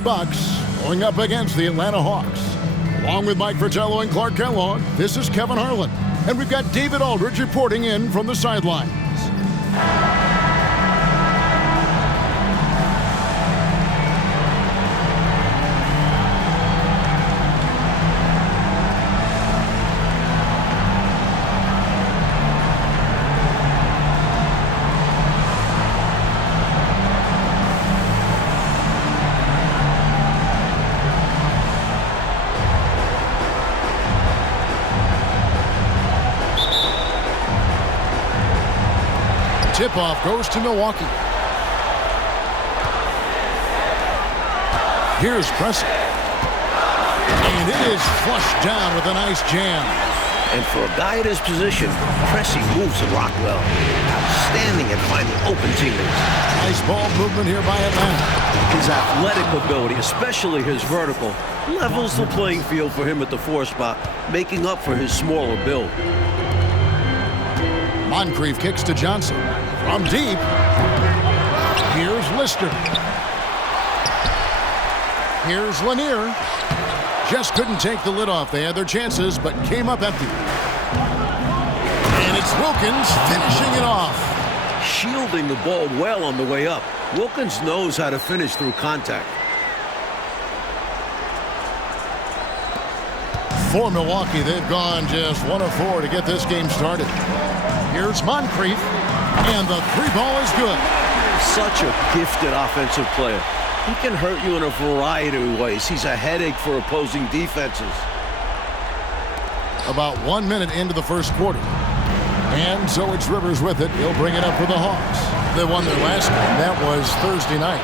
Milwaukee Bucks going up against the Atlanta Hawks. Along with Mike Fratello and Clark Kellogg, this is Kevin Harlan. And we've got David Aldridge reporting in from the sidelines. Tip-off goes to Milwaukee. Here's Pressing. And it is flushed down with a nice jam. And for a guy at his position, Pressing moves the rock well. Outstanding at finding open teammates. Nice ball movement here by Atlanta. His athletic ability, especially his vertical, levels the playing field for him at the 4 spot, making up for his smaller build. Moncrief kicks to Johnson. From deep, here's Lister. Here's Lanier. Just couldn't take the lid off. They had their chances, but came up empty. And it's Wilkins finishing it off. Shielding the ball well on the way up. Wilkins knows how to finish through contact. For Milwaukee, they've gone just 1 of 4 to get this game started. Here's Moncrief. And the 3-ball is good. Such a gifted offensive player. He can hurt you in a variety of ways. He's a headache for opposing defenses. About 1 minute into the first quarter. And so it's Rivers with it. He'll bring it up for the Hawks. They won their last game. That was Thursday night.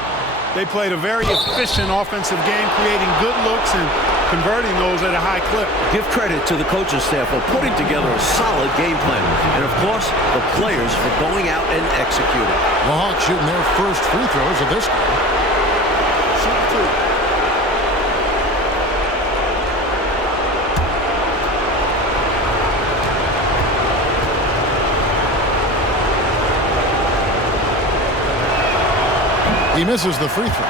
They played a very efficient offensive game, creating good looks and converting those at a high clip. Give credit to the coaching staff for putting together a solid game plan. And, of course, the players for going out and executing. The Hawks shooting their first free throws of this game. Shoot 2. He misses the free throw.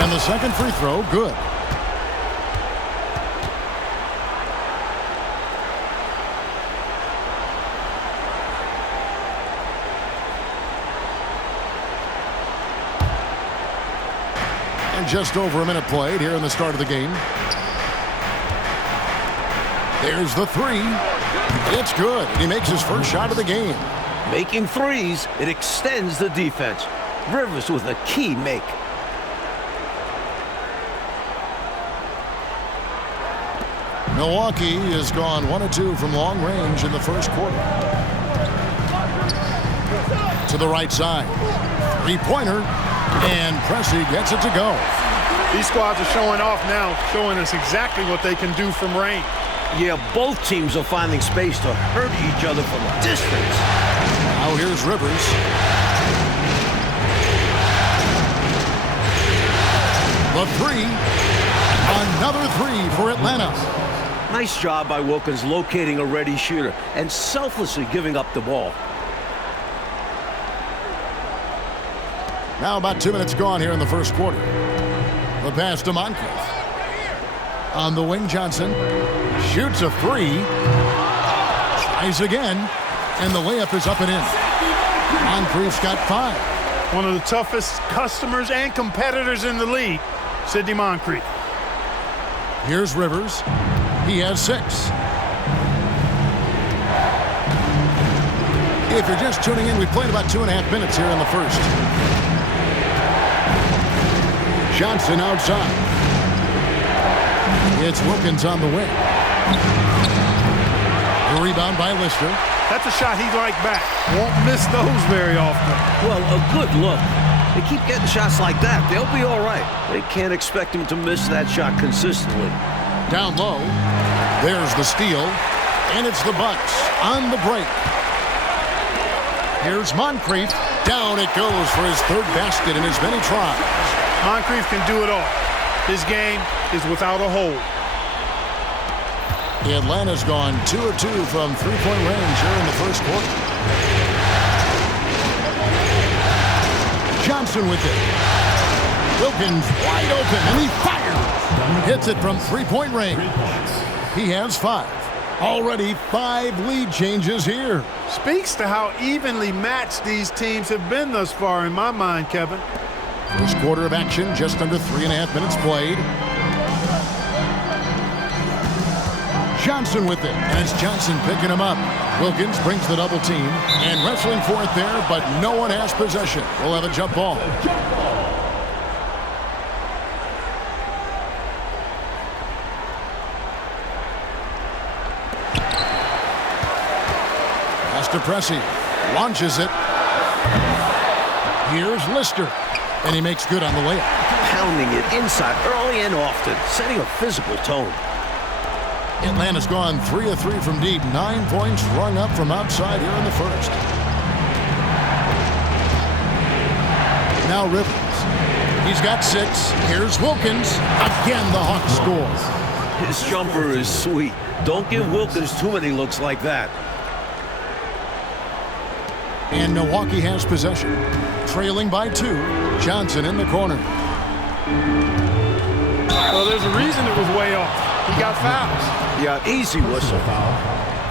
And the second free throw, good. And just over a minute played here in the start of the game. There's the 3. It's good. He makes his first shot of the game. Making threes, it extends the defense. Rivers with a key make. Milwaukee has gone 1 of 2 from long range in the first quarter. To the right side. 3-pointer. And Pressey gets it to go. These squads are showing off now, showing us exactly what they can do from range. Yeah, both teams are finding space to hurt each other from distance. Now here's Rivers. The 3. Another 3 for Atlanta. Nice job by Wilkins locating a ready shooter and selflessly giving up the ball. Now about 2 minutes gone here in the first quarter. The pass to Moncrief. On the wing, Johnson shoots a 3. Tries again. And the layup is up and in. Moncrief's got 5. One of the toughest customers and competitors in the league, Sidney Moncrief. Here's Rivers. He has 6. If you're just tuning in, we played about 2.5 minutes here in the first. Johnson outside. It's Wilkins on the wing. The rebound by Lister. That's a shot he'd like back. Won't miss those very often. Well, a good look. They keep getting shots like that. They'll be all right. They can't expect him to miss that shot consistently. Down low. There's the steal. And it's the Bucks on the break. Here's Moncrief. Down it goes for his 3rd basket in as many tries. Moncrief can do it all. His game is without a hold. Atlanta's gone 2 of 2 from three-point range here in the first quarter. Johnson with it. Wilkins wide open, and he fires. Hits it from three-point range. He has 5. Already 5 lead changes here. Speaks to how evenly matched these teams have been thus far in my mind, Kevin. First quarter of action, just under 3.5 minutes played. Johnson with it, and it's Johnson picking him up. Wilkins brings the double team and wrestling for it there, but no one has possession. We'll have a jump ball. Pass to Pressey. Launches it. Here's Lister. And he makes good on the layup. Pounding it inside early and often, setting a physical tone. Atlanta's gone 3 of 3 from deep. 9 points rung up from outside here in the first. Now Rivers. He's got 6. Here's Wilkins. Again, the Hawks score. His jumper is sweet. Don't give Wilkins too many looks like that. And Milwaukee has possession. Trailing by 2. Johnson in the corner. Well, there's a reason it was way off. He got fouls. Yeah, easy whistle.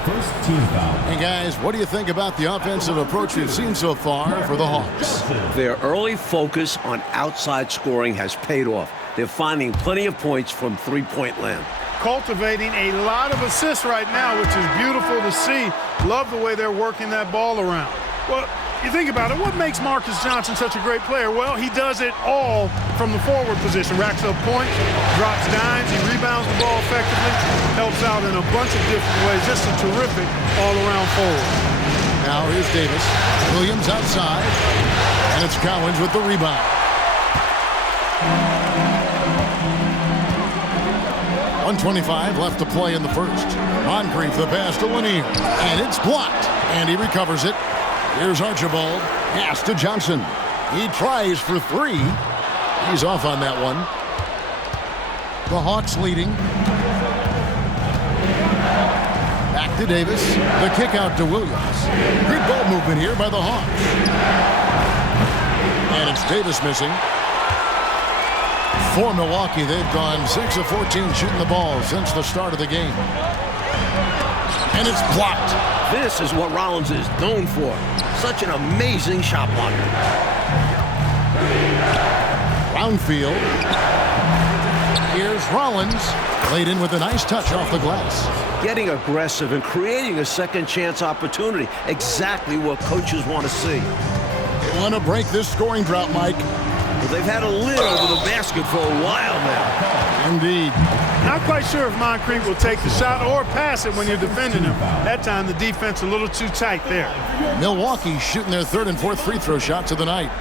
First team foul. And guys, what do you think about the offensive approach we've seen so far for the Hawks? Their early focus on outside scoring has paid off. They're finding plenty of points from three-point land. Cultivating a lot of assists right now, which is beautiful to see. Love the way they're working that ball around. Well, you think about it, what makes Marcus Johnson such a great player? Well, he does it all from the forward position. Racks up points, drops dimes, he rebounds the ball effectively, helps out in a bunch of different ways. Just a terrific all-around forward. Now here's Davis. Williams outside, and it's Cowens with the rebound. .125 left to play in the first. Moncrief the pass to Lanier, and it's blocked, and he recovers it. Here's Archibald. Pass to Johnson. He tries for 3. He's off on that one. The Hawks leading. Back to Davis. The kick out to Williams. Good ball movement here by the Hawks. And it's Davis missing. For Milwaukee, they've gone 6 of 14 shooting the ball since the start of the game. And it's blocked. This is what Rollins is known for. Such an amazing shot blocker. Brownfield. Here's Rollins. Laid in with a nice touch off the glass. Getting aggressive and creating a second chance opportunity. Exactly what coaches want to see. They want to break this scoring drought, Mike. Well, they've had a lid over the basket for a while now. Indeed. Not quite sure if Moncrief will take the shot or pass it when you're defending him. That time the defense a little too tight there. Milwaukee shooting their 3rd and 4th free throw shots of the night.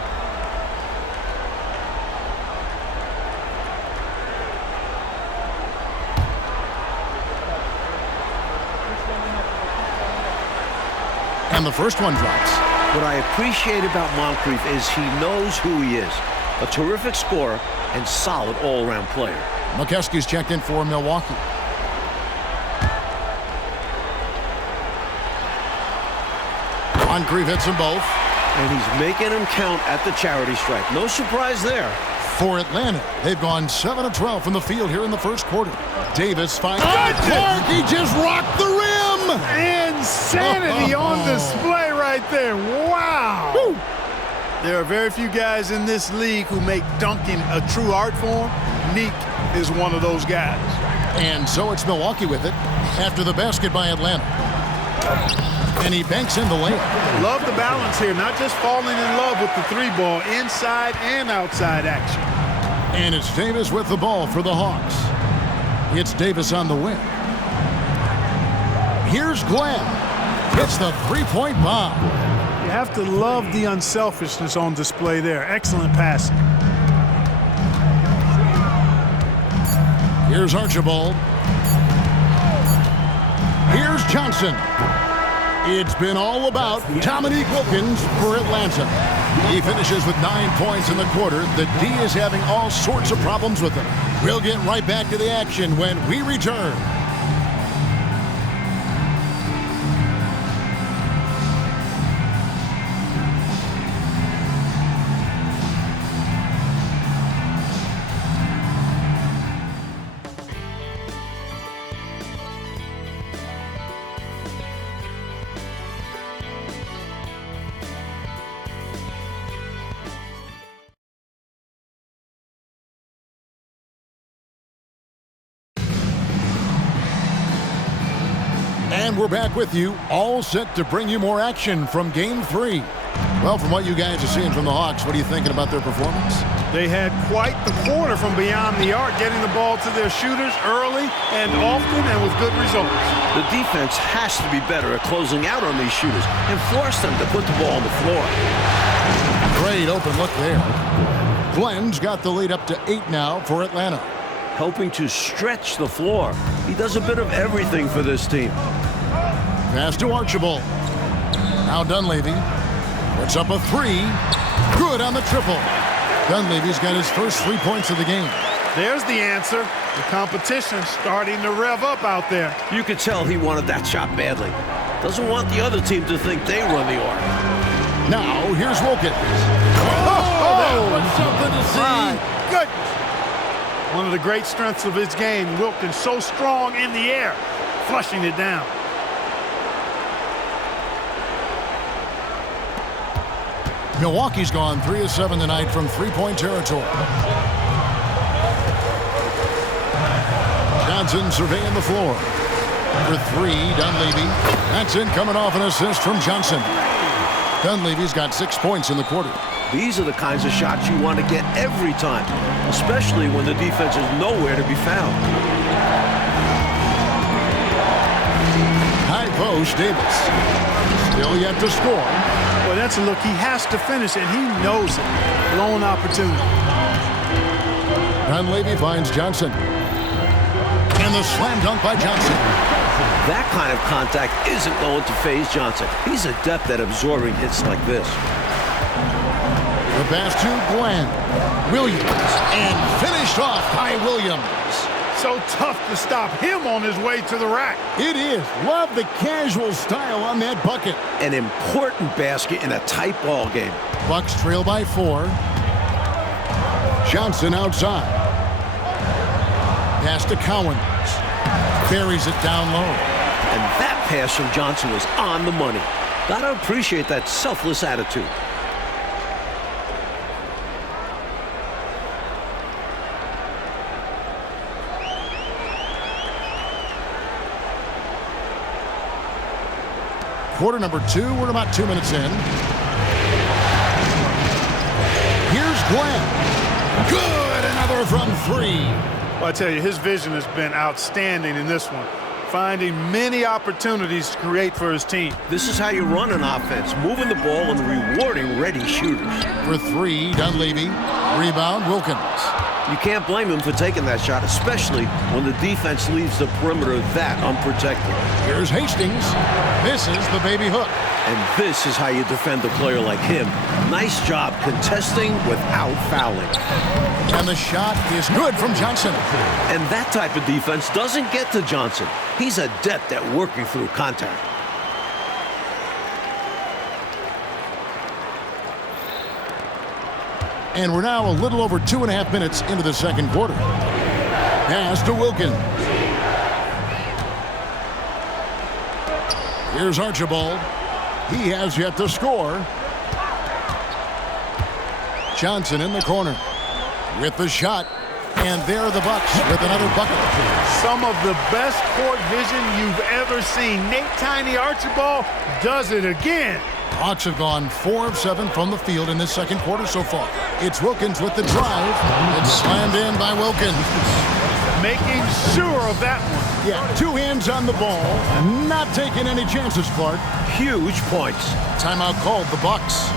And the first one drops. What I appreciate about Moncrief is he knows who he is. A terrific scorer and solid all-around player. McKeskey's checked in for Milwaukee. Moncrief hits them both. And he's making them count at the charity stripe. No surprise there. For Atlanta, they've gone 7 of 12 from the field here in the first quarter. Davis finds Clark. He just rocked the rim. Insanity on display right there. Wow. Woo. There are very few guys in this league who make dunking a true art form. Neek is one of those guys. And so it's Milwaukee with it after the basket by Atlanta. And he banks in the layup. Love the balance here, not just falling in love with the 3-ball, inside and outside action. And it's Davis with the ball for the Hawks. It's Davis on the wing. Here's Glenn. Hits the 3-point bomb. You have to love the unselfishness on display there. Excellent passing. Here's Archibald. Here's Johnson. It's been all about Dominique Wilkins for Atlanta. He finishes with 9 points in the quarter. The D is having all sorts of problems with him. We'll get right back to the action when we return. And we're back with you, all set to bring you more action from Game 3. Well, from what you guys are seeing from the Hawks, what are you thinking about their performance? They had quite the quarter from beyond the arc, getting the ball to their shooters early and often and with good results. The defense has to be better at closing out on these shooters and force them to put the ball on the floor. Great open look there. Glenn's got the lead up to 8 now for Atlanta. Helping to stretch the floor. He does a bit of everything for this team. Pass to Archibald. Now Dunleavy puts up a 3. Good on the triple. Dunleavy's got his first 3 points of the game. There's the answer. The competition starting to rev up out there. You could tell he wanted that shot badly. Doesn't want the other team to think they run the arc. Now here's Wilkins. Oh, that's something to see. Good. One of the great strengths of his game, Wilkins so strong in the air, flushing it down. Milwaukee's gone 3 of 7 tonight from three-point territory. Johnson surveying the floor. For 3, Dunleavy. That's in, coming off an assist from Johnson. Dunleavy's got 6 points in the quarter. These are the kinds of shots you want to get every time, especially when the defense is nowhere to be found. High post, Davis. Still yet to score. Well, that's a look he has to finish, and he knows it. Lone opportunity. Dunleavy finds Johnson. And the slam dunk by Johnson. That kind of contact isn't going to faze Johnson. He's adept at absorbing hits like this. The pass to Glenn. Williams. And finished off by Williams. So tough to stop him on his way to the rack. It is. Love the casual style on that bucket. An important basket in a tight ball game. Bucks trail by 4. Johnson outside. Pass to Cowens. Buries it down low. And that pass from Johnson was on the money. Gotta appreciate that selfless attitude. Quarter number 2, we're about 2 minutes in. Here's Glenn. Good, another from 3. Well, I tell you, his vision has been outstanding in this one, finding many opportunities to create for his team. This is how you run an offense, moving the ball and rewarding ready shooters. For 3, Dunleavy. Rebound, Wilkins. You can't blame him for taking that shot, especially when the defense leaves the perimeter that unprotected. Here's Hastings. Misses the baby hook. And this is how you defend a player like him. Nice job contesting without fouling. And the shot is good from Johnson. And that type of defense doesn't get to Johnson. He's adept at working through contact. And we're now a little over 2.5 minutes into the second quarter. Pass to Wilkins. Here's Archibald. He has yet to score. Johnson in the corner with the shot. And there are the Bucks with another bucket. Some of the best court vision you've ever seen. Nate Tiny Archibald does it again. Hawks have gone 4 of 7 from the field in this second quarter so far. It's Wilkins with the drive. It's slammed in by Wilkins. Making sure of that one. Yeah, 2 hands on the ball. Not taking any chances, Clark. Huge points. Timeout called, the Bucks.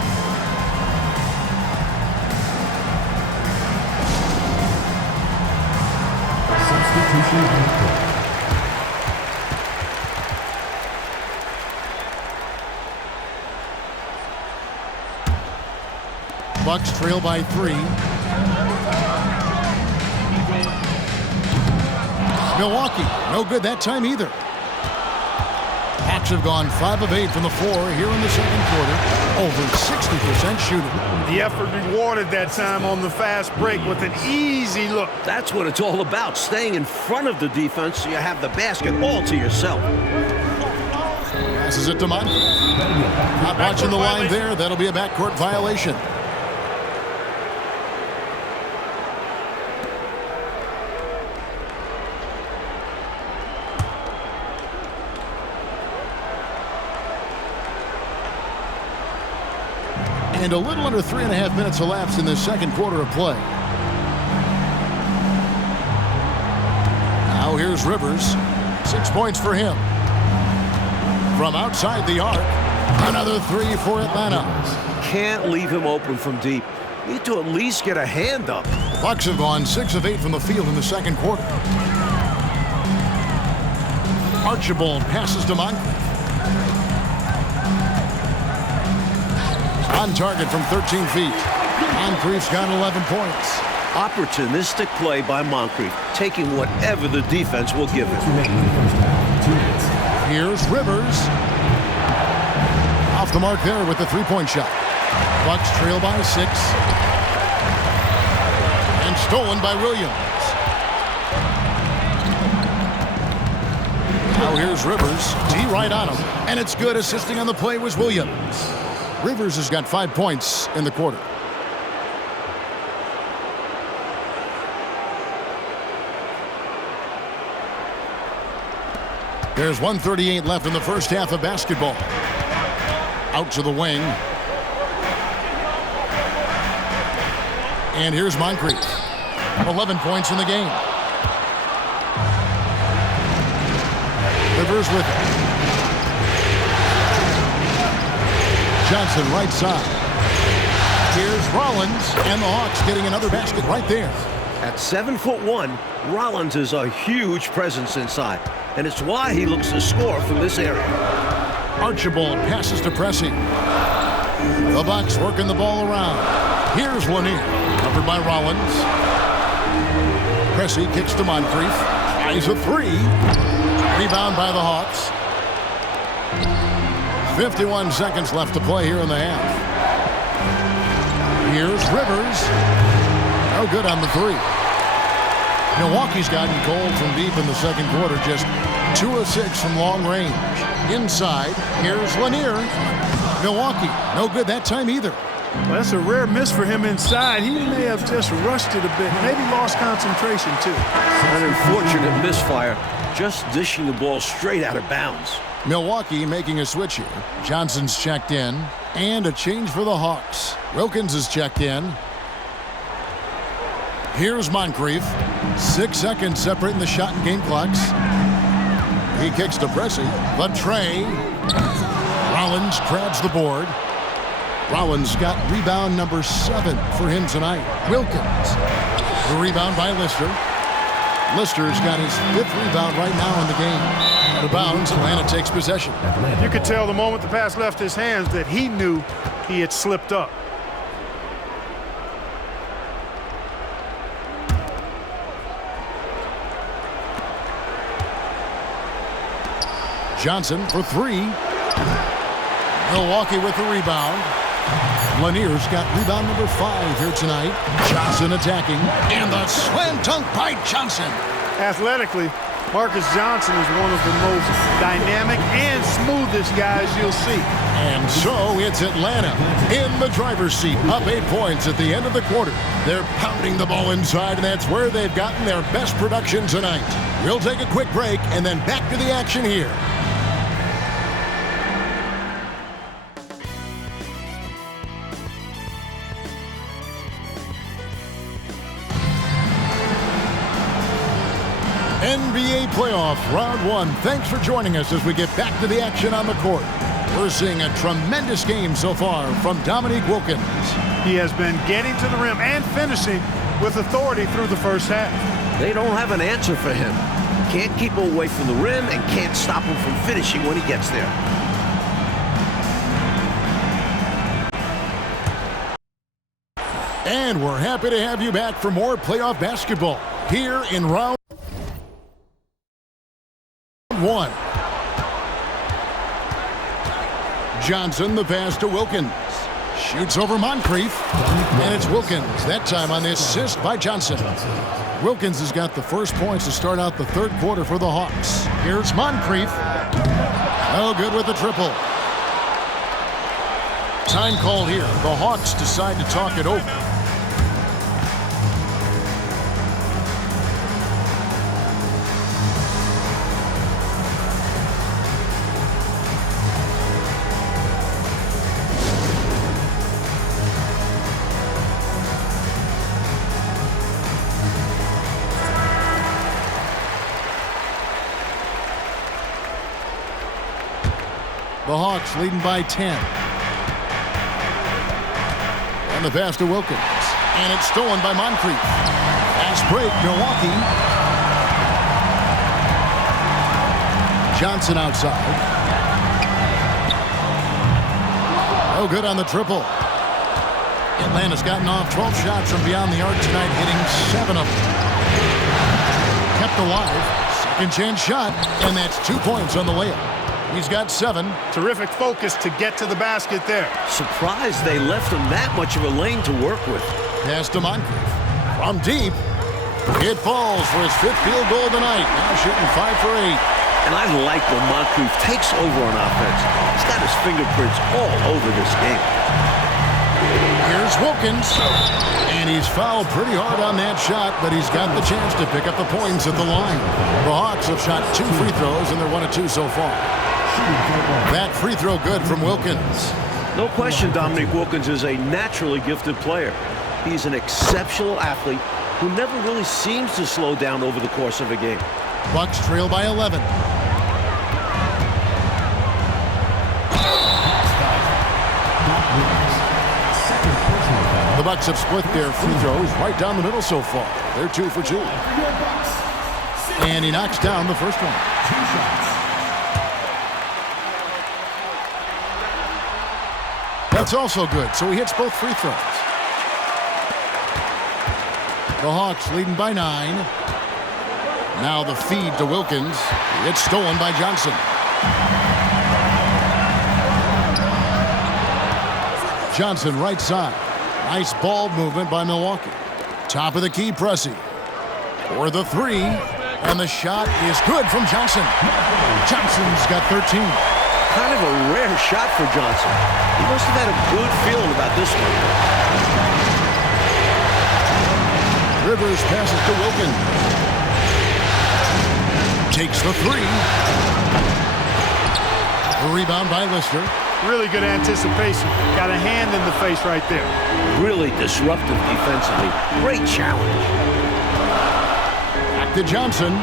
Substitution. Bucks trail by 3. Milwaukee, no good that time either. Hawks have gone 5 of 8 from the floor here in the second quarter. Over 60% shooting. The effort rewarded that time on the fast break with an easy look. That's what it's all about, staying in front of the defense so you have the basket all to yourself. Passes it to Moncrief. Not watching the line there. That'll be a backcourt violation. And a little under 3.5 minutes elapsed in this second quarter of play. Now here's Rivers. 6 points for him. From outside the arc, another 3 for Atlanta. Can't leave him open from deep. Need to at least get a hand up. Bucks have gone 6 of 8 from the field in the second quarter. Archibald passes to Moncrief. On target from 13 feet. Moncrief's got 11 points. Opportunistic play by Moncrief, taking whatever the defense will give him. Remaining in the first half. 2 minutes. Here's Rivers. Off the mark there with the three-point shot. Bucks trail by 6. And stolen by Williams. Now here's Rivers. D right on him. And it's good. Assisting on the play was Williams. Rivers has got 5 points in the quarter. There's 1:38 left in the first half of basketball. Out to the wing. And here's Moncrief. 11 points in the game. Rivers with it. Johnson right side. Here's Rollins, and the Hawks getting another basket right there. At 7'1", Rollins is a huge presence inside, and it's why he looks to score from this area. Archibald passes to Pressey. The Bucks working the ball around. Here's Lanier, covered by Rollins. Pressey kicks to Moncrief. Tries a 3. Rebound by the Hawks. 51 seconds left to play here in the half. Here's Rivers. No good on the 3. Milwaukee's gotten cold from deep in the second quarter. Just 2 of 6 from long range. Inside, here's Lanier. Milwaukee, no good that time either. Well, that's a rare miss for him inside. He may have just rushed it a bit. Maybe lost concentration, too. An unfortunate misfire. Just dishing the ball straight out of bounds. Milwaukee making a switch here. Johnson's checked in. And a change for the Hawks. Wilkins is checked in. Here's Moncrief. 6 seconds separating the shot and game clocks. He kicks to Pressey. The tray. Rollins grabs the board. Rollins got rebound number 7 for him tonight. Wilkins. The rebound by Lister. Lister's got his 5th rebound right now in the game. Out of bounds, Atlanta takes possession. You could tell the moment the pass left his hands that he knew he had slipped up. Johnson for 3. Milwaukee with the rebound. Lanier's got rebound number 5 here tonight. Johnson attacking. And the slam dunk by Johnson. Athletically, Marcus Johnson is one of the most dynamic and smoothest guys you'll see. And so it's Atlanta in the driver's seat, up 8 points at the end of the quarter. They're pounding the ball inside, and that's where they've gotten their best production tonight. We'll take a quick break and then back to the action here. NBA playoff round 1. Thanks for joining us as we get back to the action on the court. We're seeing a tremendous game so far from Dominique Wilkins. He has been getting to the rim and finishing with authority through the first half. They don't have an answer for him. Can't keep him away from the rim and can't stop him from finishing when he gets there. And we're happy to have you back for more playoff basketball here in round and 1. Johnson, the pass to Wilkins. Shoots over Moncrief. And it's Wilkins, that time on the assist by Johnson. Wilkins has got the first points to start out the third quarter for the Hawks. Here's Moncrief. No good with the triple. Time called here. The Hawks decide to talk it over. The Hawks leading by 10. And the pass to Wilkins. And it's stolen by Moncrief. Fast break, Milwaukee. Johnson outside. No good on the triple. Atlanta's gotten off 12 shots from beyond the arc tonight, hitting 7 of them. Kept alive. Second chance shot. And that's 2 points on the layup. He's got 7. Terrific focus to get to the basket there. Surprised they left him that much of a lane to work with. Pass to Moncrief. From deep. It falls for his 5th field goal tonight. Now shooting 5 for 8. And I like when Moncrief takes over on offense. He's got his fingerprints all over this game. Here's Wilkins. And he's fouled pretty hard on that shot, but he's got the chance to pick up the points at the line. The Hawks have shot 2 free throws, and they're 1 of 2 so far. That free throw good from Wilkins. No question Dominique Wilkins is a naturally gifted player. He's an exceptional athlete who never really seems to slow down over the course of a game. Bucks trail by 11. The Bucks have split their free throws right down the middle so far. They're 2 for 2. And he knocks down the first one. 2 shots. That's also good, so he hits both free throws. The Hawks leading by 9. Now the feed to Wilkins. It's stolen by Johnson. Johnson right side. Nice ball movement by Milwaukee. Top of the key, Pressey. For the 3. And the shot is good from Johnson. Johnson's got 13. Kind of a rare shot for Johnson. He must have had a good feeling about this one. Rivers passes to Wilkins. Takes the 3. A rebound by Lister. Really good anticipation. Got a hand in the face right there. Really disruptive defensively. Great challenge. Back to Johnson.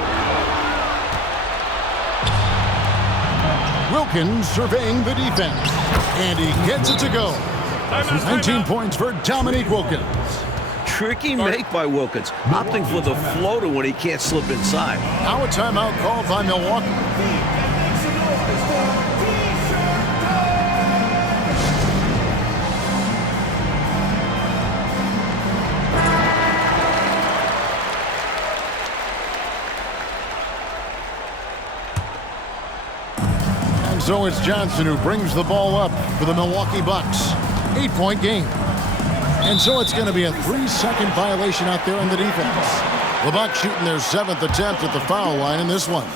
Wilkins surveying the defense. And he gets it to go. 19 points for Dominique Wilkins. Tricky make by Wilkins, opting for the floater when he can't slip inside. Now a timeout called by Milwaukee. So it's Johnson who brings the ball up for the Milwaukee Bucks. 8-point game. And so it's going to be a 3-second violation out there in the defense. The Bucks shooting their 7th attempt at the foul line in this one.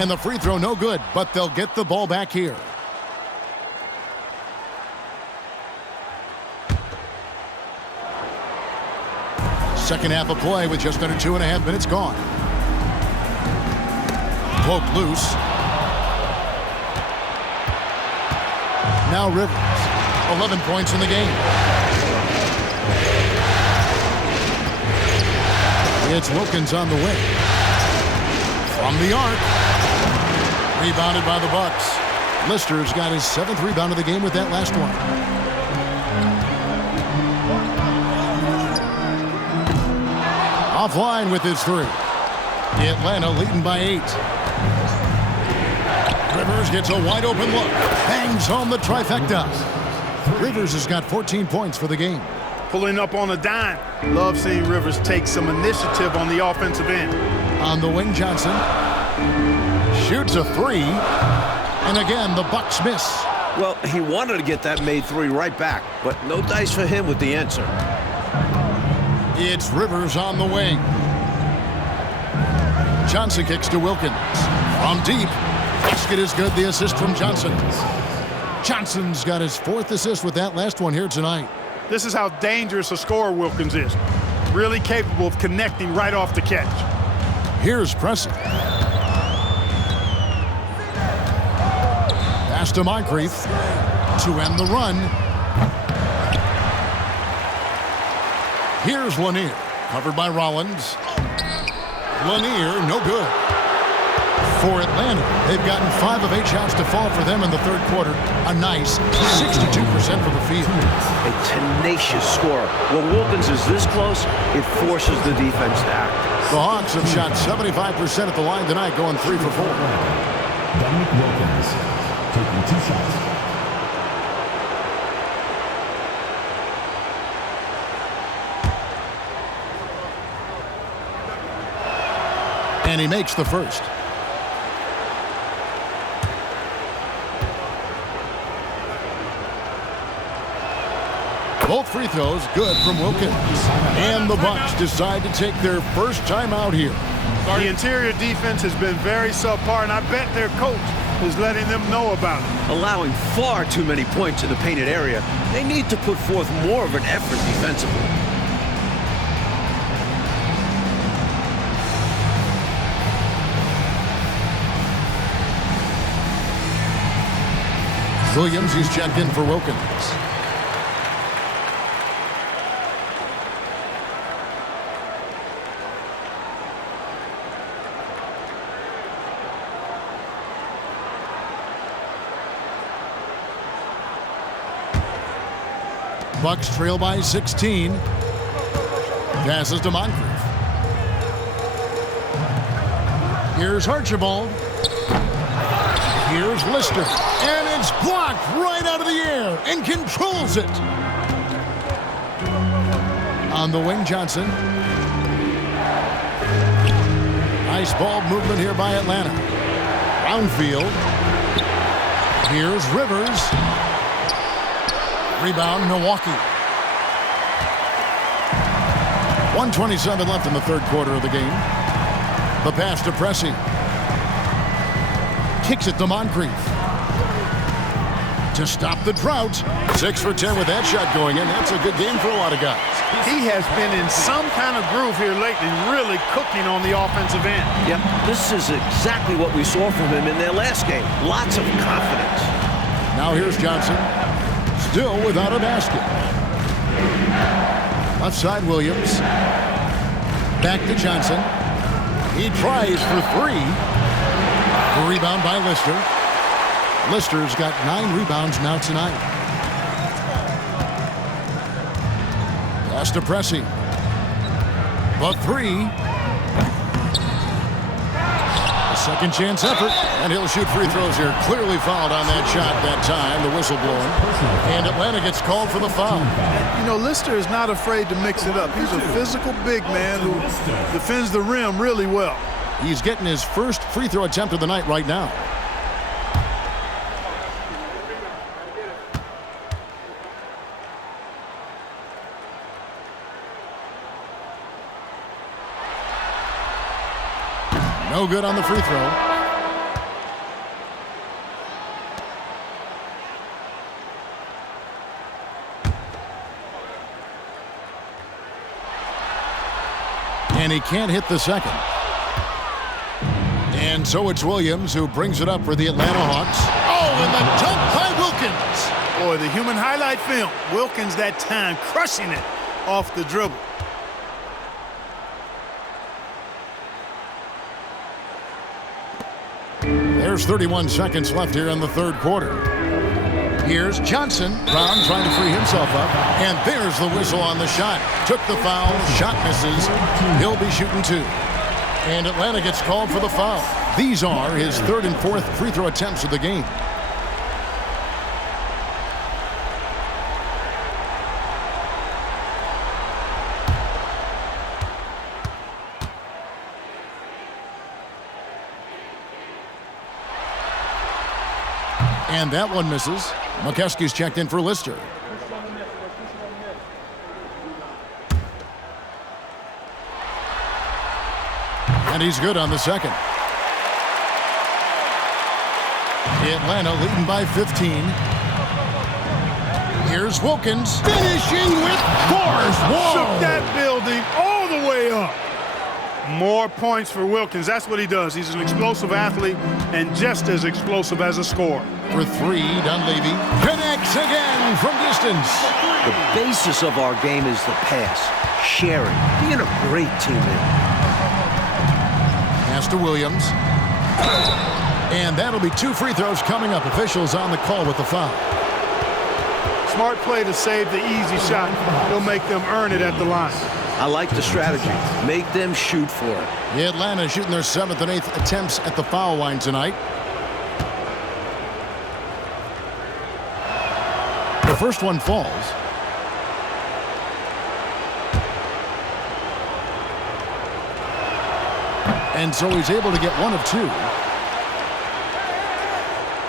And the free throw no good, but they'll get the ball back here. Second half of play with just under 2.5 minutes gone. Poke loose. Now Rivers. 11 points in the game. It's Wilkins on the way. From the arc. Rebounded by the Bucks. Lister's got his 7th rebound of the game with that last one. Offline with his 3. Atlanta leading by 8. Rivers gets a wide open look. Bangs home the trifecta. Rivers has got 14 points for the game. Pulling up on a dime. Love seeing Rivers take some initiative on the offensive end. On the wing, Johnson shoots a three. And again, the Bucks miss. Well, he wanted to get that made three right back, but no dice for him with the answer. It's Rivers on the wing. Johnson kicks to Wilkins. From deep. Basket is good. The assist from Johnson. Johnson's got his 4th assist with that last one here tonight. This is how dangerous a scorer Wilkins is. Really capable of connecting right off the catch. Here's Pressing. Pass to Moncrief to end the run. Here's Lanier. Covered by Rollins. Lanier, no good. For Atlanta, they've gotten 5 of 8 shots to fall for them in the third quarter. A nice 62% from the field. A tenacious scorer. When Wilkins is this close, it forces the defense to act. The Hawks have shot 75% at the line tonight, going 3 for 4. Dominic Wilkins taking 2 shots. And he makes the first. Both free throws good from Wilkins. And the Bucks decide to take their first time out here. The interior defense has been very subpar, and I bet their coach is letting them know about it. Allowing far too many points in the painted area, they need to put forth more of an effort defensively. Williams, he's checked in for Wilkins. Bucks trail by 16. Passes to Moncrief. Here's Archibald. Here's Lister. And it's blocked right out of the air and controls it. On the wing, Johnson. Nice ball movement here by Atlanta. Brownfield. Here's Rivers. Rebound, Milwaukee. 1:27 left in the third quarter of the game. The pass to Pressey. Kicks it to Moncrief. To stop the drought. 6 for 10 with that shot going in. That's a good game for a lot of guys. He has been in some kind of groove here lately, really cooking on the offensive end. Yep, this is exactly what we saw from him in their last game. Lots of confidence. Now here's Johnson. Still without a basket. Left side, Williams. Back to Johnson. He tries for 3. A rebound by Lister. Lister's got 9 rebounds now tonight. Pass to Pressey. But 3. A second chance effort. And he'll shoot free throws here. Clearly fouled on that shot that time. The whistle blowing. And Atlanta gets called for the foul. You know, Lister is not afraid to mix it up. He's a physical big man who defends the rim really well. He's getting his first free throw attempt of the night right now. No good on the free throw. And he can't hit the second. And so it's Williams who brings it up for the Atlanta Hawks. Oh, and the dunk by Wilkins. Boy, the human highlight film. Wilkins that time crushing it off the dribble. There's 31 seconds left here in the third quarter. Here's Johnson. Brown trying to free himself up. And there's the whistle on the shot. Took the foul. Shot misses. He'll be shooting 2. And Atlanta gets called for the foul. These are his 3rd and 4th free throw attempts of the game. And that one misses. McKeskey's checked in for Lister. And he's good on the second. Atlanta leading by 15. Here's Wilkins finishing with force. Shook that building all the way up. More points for Wilkins. That's what he does. He's an explosive athlete and just as explosive as a scorer. For three, Dunleavy connects again from distance. The basis of our game is the pass, sharing, being a great teammate. Pass to Williams. And that'll be 2 free throws coming up. Officials on the call with the foul. Smart play to save the easy shot. He'll make them earn it at the line. I like the strategy. Make them shoot for it. Atlanta shooting their 7th and 8th attempts at the foul line tonight. The first one falls. And so he's able to get 1 of 2.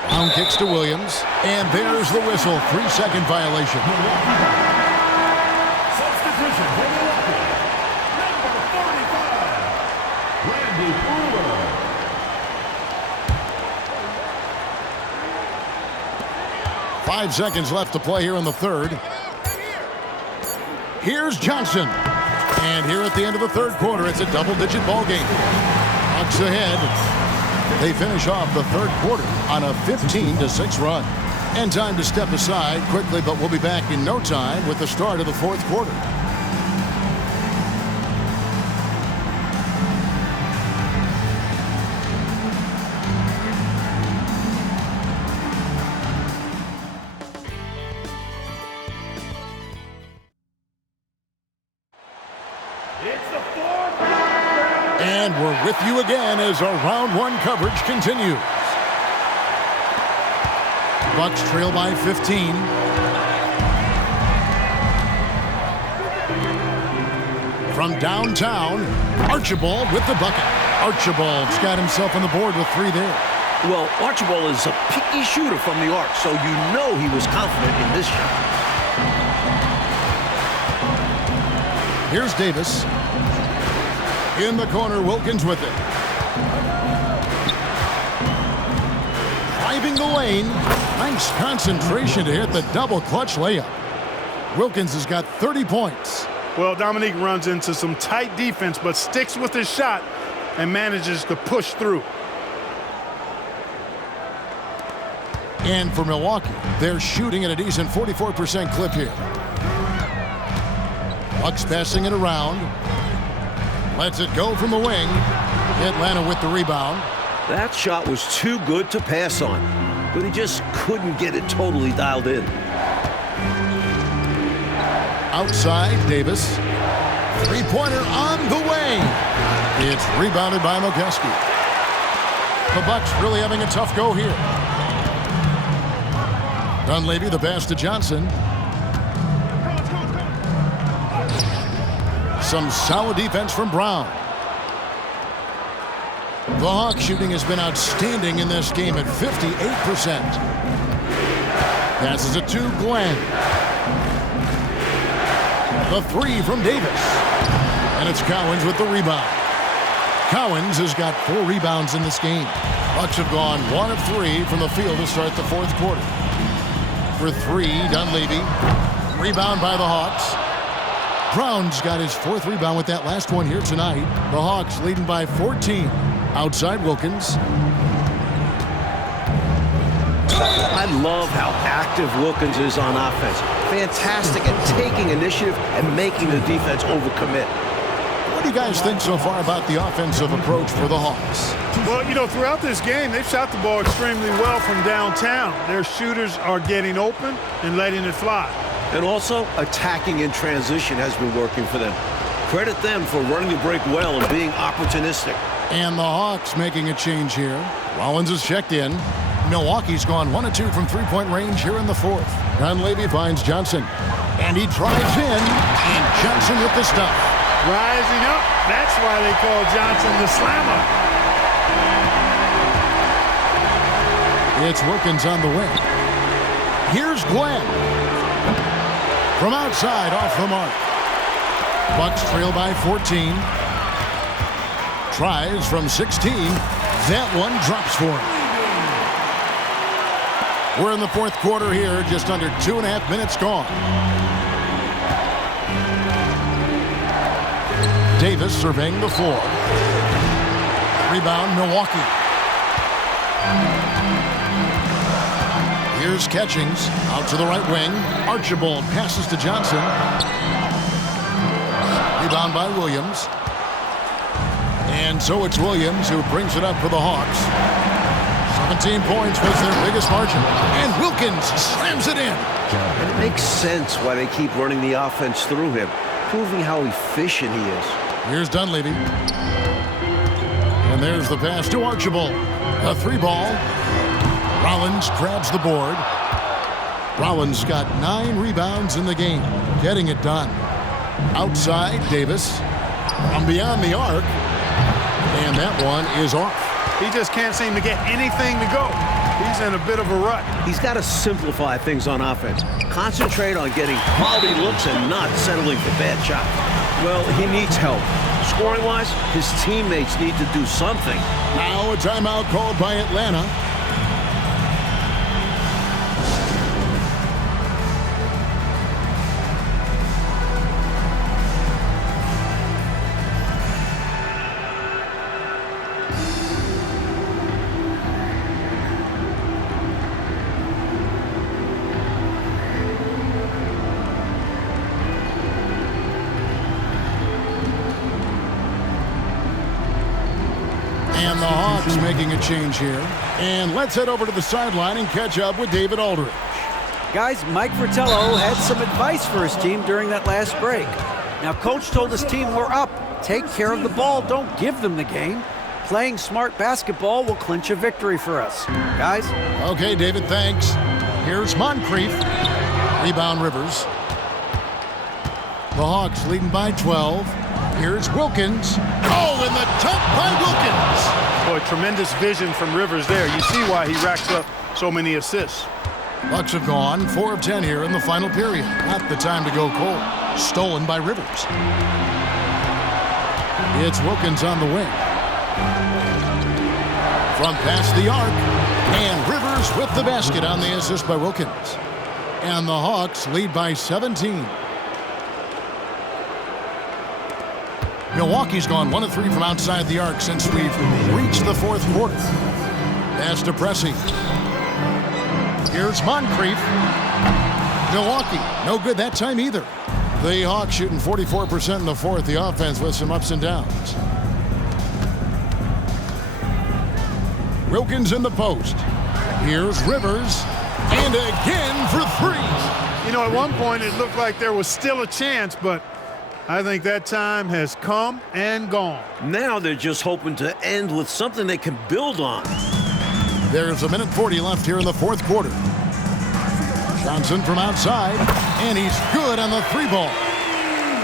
Down kicks to Williams. And there's the whistle. 3-second violation. Substitution for Milwaukee. Number 45, Randy Brewer. 5 seconds left to play here in the third. Here's Johnson. And here at the end of the third quarter, it's a double-digit ball game. Bucks ahead. They finish off the third quarter on a 15-6 run. And time to step aside quickly, but we'll be back in no time with the start of the fourth quarter. And we're with you again as our round 1 coverage continues. Bucks trail by 15. From downtown, Archibald with the bucket. Archibald's got himself on the board with 3 there. Well, Archibald is a picky shooter from the arc, so you know he was confident in this shot. Here's Davis. In the corner, Wilkins with it. Driving the lane. Nice concentration to hit the double clutch layup. Wilkins has got 30 points. Well, Dominique runs into some tight defense, but sticks with his shot and manages to push through. And for Milwaukee, they're shooting at a decent 44% clip here. Bucks passing it around. Lets it go from the wing. Atlanta with the rebound. That shot was too good to pass on, but he just couldn't get it totally dialed in. Outside, Davis. Three-pointer on the way. It's rebounded by McKeskey. The Bucks really having a tough go here. Dunleavy, the pass to Johnson. Some solid defense from Brown. The Hawks shooting has been outstanding in this game at 58%. Passes it to Glenn. The 3 from Davis. And it's Cowens with the rebound. Cowens has got 4 rebounds in this game. Bucks have gone 1 of 3 from the field to start the fourth quarter. For 3, Dunleavy. Rebound by the Hawks. Brown's got his 4th rebound with that last one here tonight. The Hawks leading by 14. Outside Wilkins. I love how active Wilkins is on offense. Fantastic at taking initiative and making the defense overcommit. What do you guys think so far about the offensive approach for the Hawks? Well, you know, throughout this game, they've shot the ball extremely well from downtown. Their shooters are getting open and letting it fly. And also, attacking in transition has been working for them. Credit them for running the break well and being opportunistic. And the Hawks making a change here. Rollins is checked in. Milwaukee's gone 1 of 2 from three-point range here in the fourth. Dunleavy finds Johnson. And he drives in. And Johnson with the stuff. Rising up. That's why they call Johnson the slammer. It's Wilkins on the wing. Here's Glenn. From outside, off the mark. Bucks trail by 14. Tries from 16. That one drops for him. We're in the fourth quarter here, just under 2.5 minutes gone. Davis surveying the floor. Rebound, Milwaukee. Here's Catchings out to the right wing. Archibald passes to Johnson. Rebound by Williams. And so it's Williams who brings it up for the Hawks. 17 points was their biggest margin. And Wilkins slams it in. And it makes sense why they keep running the offense through him, proving how efficient he is. Here's Dunleavy. And there's the pass to Archibald. A 3-ball. Rollins grabs the board. Rollins got 9 rebounds in the game, getting it done. Outside, Davis. From beyond the arc. And that one is off. He just can't seem to get anything to go. He's in a bit of a rut. He's got to simplify things on offense. Concentrate on getting quality looks and not settling for bad shots. Well, he needs help. Scoring-wise, his teammates need to do something. Now a timeout called by Atlanta. And the Hawks making a change here. And let's head over to the sideline and catch up with David Aldridge. Guys, Mike Fratello had some advice for his team during that last break. Now, Coach told his team, we're up. Take care of the ball. Don't give them the game. Playing smart basketball will clinch a victory for us. Guys? Okay, David, thanks. Here's Moncrief. Rebound Rivers. The Hawks leading by 12. Here's Wilkins. Oh, and the dunk by Wilkins. Boy, tremendous vision from Rivers there. You see why he racks up so many assists. Bucks have gone 4 of 10 here in the final period. Not the time to go cold. Stolen by Rivers. It's Wilkins on the wing. From past the arc. And Rivers with the basket on the assist by Wilkins. And the Hawks lead by 17. Milwaukee's gone 1 of 3 from outside the arc since we've reached the fourth quarter. Pass to Pressey. Here's Moncrief. Milwaukee, no good that time either. The Hawks shooting 44% in the fourth. The offense with some ups and downs. Wilkins in the post. Here's Rivers. And again for 3. You know, at one point it looked like there was still a chance, but I think that time has come and gone. Now they're just hoping to end with something they can build on. There's 1:40 left here in the fourth quarter. Johnson from outside, and he's good on the 3-ball.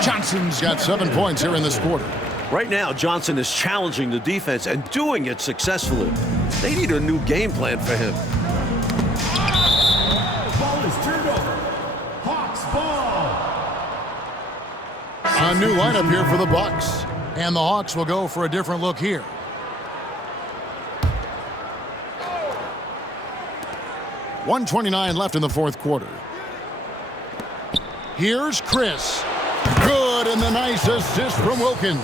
Johnson's got 7 points here in this quarter. Right now, Johnson is challenging the defense and doing it successfully. They need a new game plan for him. Ball is turned over. Hawks ball. A new lineup here for the Bucks. And the Hawks will go for a different look here. .129 left in the fourth quarter. Here's Chris. Good, and the nice assist from Wilkins.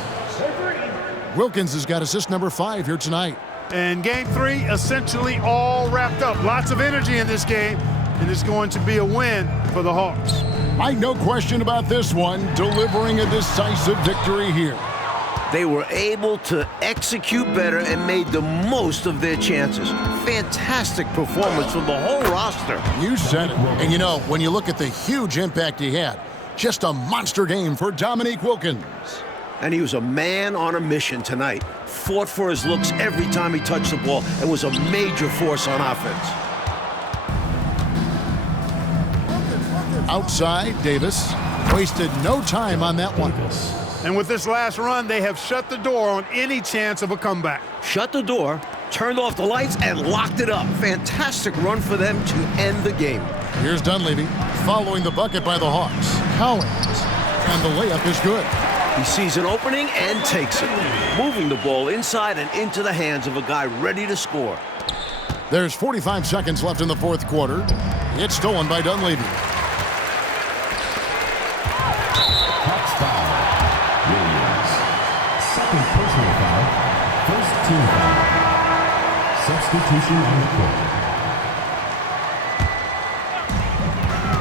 Wilkins has got assist number 5 here tonight. And game 3 essentially all wrapped up. Lots of energy in this game, and it's going to be a win for the Hawks. Mike, no question about this one, delivering a decisive victory here. They were able to execute better and made the most of their chances. Fantastic performance from the whole roster. You said it. And you know, when you look at the huge impact he had, just a monster game for Dominique Wilkins. And he was a man on a mission tonight. Fought for his looks every time he touched the ball and was a major force on offense. Outside, Davis wasted no time on that one. And with this last run, they have shut the door on any chance of a comeback. Shut the door? turned off the lights and locked it up. Fantastic run for them to end the game. Here's Dunleavy following the bucket by the Hawks. Cowens. And the layup is good. He sees an opening and takes it, moving the ball inside and into the hands of a guy ready to score. There's 45 seconds left in the fourth quarter. It's stolen by Dunleavy. Hawks foul. Williams. Second personal foul. First team foul. Substitution on the court.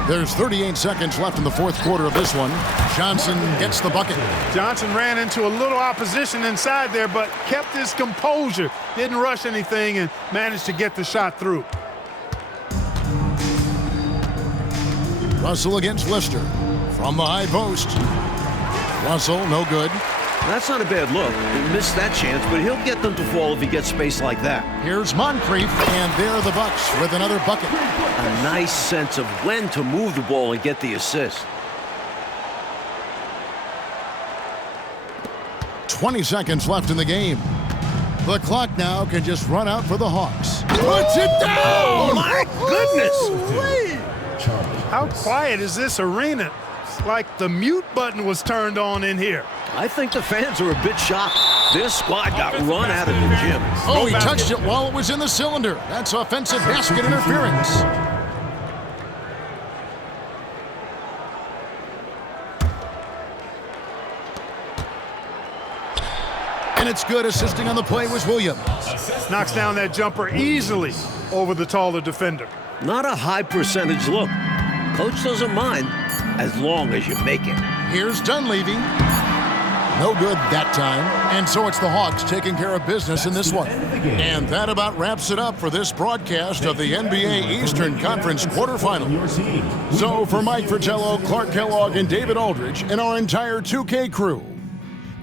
There's 38 seconds left in the fourth quarter of this one. Johnson gets the bucket. Johnson ran into a little opposition inside there, but kept his composure. Didn't rush anything and managed to get the shot through. Russell against Lister. From the high post. Russell, no good. That's not a bad look. He missed that chance, but he'll get them to fall if he gets space like that. Here's Moncrief, and there are the Bucks with another bucket. A nice sense of when to move the ball and get the assist. 20 seconds left in the game. The clock now can just run out for the Hawks. Puts it down! Oh, my goodness! How quiet is this arena? It's like the mute button was turned on in here. I think the fans are a bit shocked. Their squad got run out of the gym. Oh, he touched it while it was in the cylinder. That's offensive basket interference. And it's good. Assisting on the play was Williams. Knocks down that jumper easily over the taller defender. Not a high percentage look. Coach doesn't mind as long as you make it. Here's Dunleavy. No good that time. And so it's the Hawks taking care of business in this one. And that about wraps it up for this broadcast of the NBA Eastern Conference quarterfinal. So for Mike Fratello, Clark Kellogg, and David Aldridge, and our entire 2K crew,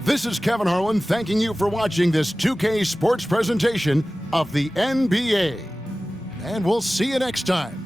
this is Kevin Harlan thanking you for watching this 2K sports presentation of the NBA. And we'll see you next time.